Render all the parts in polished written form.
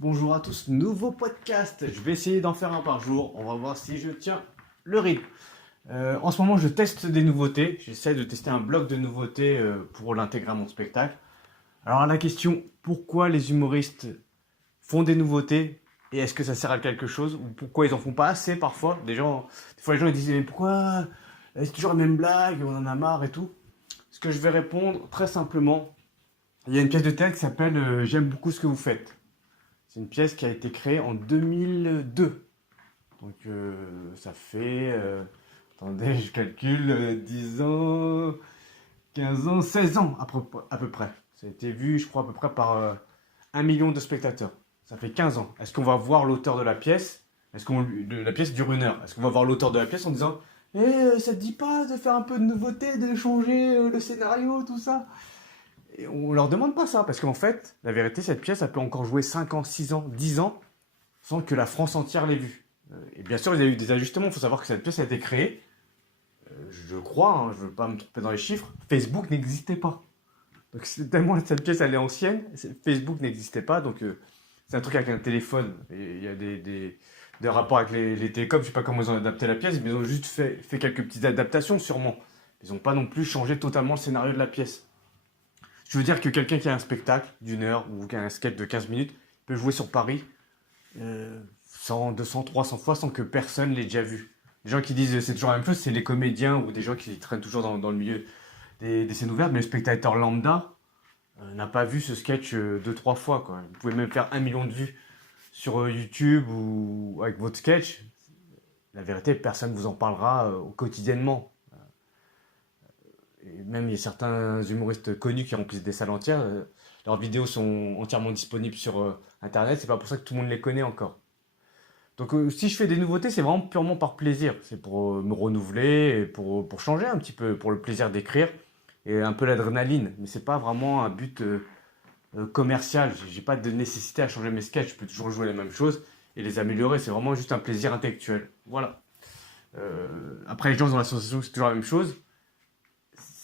Bonjour à tous, nouveau podcast. Je vais essayer d'en faire un par jour. On va voir si je tiens le rythme. En ce moment, je teste des nouveautés. J'essaie de tester un bloc de nouveautés pour l'intégrer à mon spectacle. Alors, la question, pourquoi les humoristes font des nouveautés et est-ce que ça sert à quelque chose ou pourquoi ils en font pas assez parfois? Des fois, les gens ils disent mais pourquoi c'est toujours la même blague, on en a marre et tout. Ce que je vais répondre très simplement, il y a une pièce de théâtre qui s'appelle J'aime beaucoup ce que vous faites. C'est une pièce qui a été créée en 2002. Donc ça fait, attendez, je calcule, 10 ans, 15 ans, 16 ans à peu près. Ça a été vu, je crois, à peu près par 1 million de spectateurs. Ça fait 15 ans. Est-ce qu'on va voir l'auteur de la pièce? La pièce dure 1 heure. Est-ce qu'on va voir l'auteur de la pièce en disant ça te dit pas de faire un peu de nouveauté, de changer le scénario, tout ça? Et on leur demande pas ça, parce qu'en fait, la vérité, cette pièce, elle peut encore jouer 5 ans, 6 ans, 10 ans, sans que la France entière l'ait vue. Et bien sûr, il y a eu des ajustements. Il faut savoir que cette pièce a été créée, je crois, hein, je ne veux pas me tromper dans les chiffres, Facebook n'existait pas. Donc c'est tellement cette pièce, elle est ancienne, Facebook n'existait pas, donc c'est un truc avec un téléphone. Et il y a des rapports avec les télécoms, je sais pas comment ils ont adapté la pièce, mais ils ont juste fait quelques petites adaptations, sûrement. Ils n'ont pas non plus changé totalement le scénario de la pièce. Je veux dire que quelqu'un qui a un spectacle d'1 heure ou qui a un sketch de 15 minutes peut jouer sur Paris 100, 200, 300 fois sans que personne l'ait déjà vu. Les gens qui disent c'est toujours la même chose, c'est les comédiens ou des gens qui traînent toujours dans le milieu des scènes ouvertes, mais le spectateur lambda n'a pas vu ce sketch 2-3 fois, quoi. Vous pouvez même faire 1 million de vues sur YouTube ou avec votre sketch. La vérité, personne ne vous en parlera quotidiennement. Et même il y a certains humoristes connus qui remplissent des salles entières. Leurs vidéos sont entièrement disponibles sur Internet. C'est pas pour ça que tout le monde les connaît encore. Donc si je fais des nouveautés, c'est vraiment purement par plaisir. C'est pour me renouveler, et pour changer un petit peu, pour le plaisir d'écrire et un peu l'adrénaline. Mais c'est pas vraiment un but commercial. J'ai pas de nécessité à changer mes sketchs. Je peux toujours jouer les mêmes choses et les améliorer. C'est vraiment juste un plaisir intellectuel. Voilà. Après, les gens ont la sensation que c'est toujours la même chose.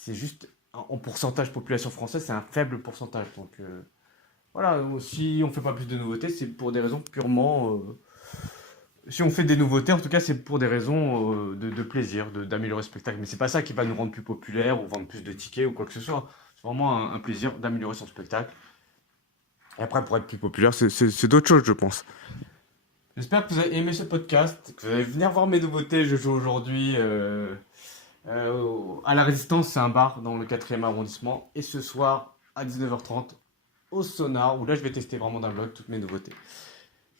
C'est juste en pourcentage population française, c'est un faible pourcentage. Donc voilà, si on fait pas plus de nouveautés, c'est pour des raisons purement. Si on fait des nouveautés, en tout cas, c'est pour des raisons de plaisir, d'améliorer le spectacle. Mais c'est pas ça qui va nous rendre plus populaire ou vendre plus de tickets ou quoi que ce soit. C'est vraiment un plaisir d'améliorer son spectacle. Et après, pour être plus populaire, c'est d'autres choses, je pense. J'espère que vous avez aimé ce podcast, que vous allez venir voir mes nouveautés. Je joue aujourd'hui. À la Résistance, c'est un bar dans le 4e arrondissement. Et ce soir, à 19h30, au Sonar, où là, je vais tester vraiment d'un vlog toutes mes nouveautés.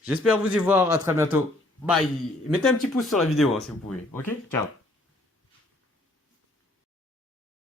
J'espère vous y voir. À très bientôt. Bye. Mettez un petit pouce sur la vidéo, hein, si vous pouvez. Ok? Ciao.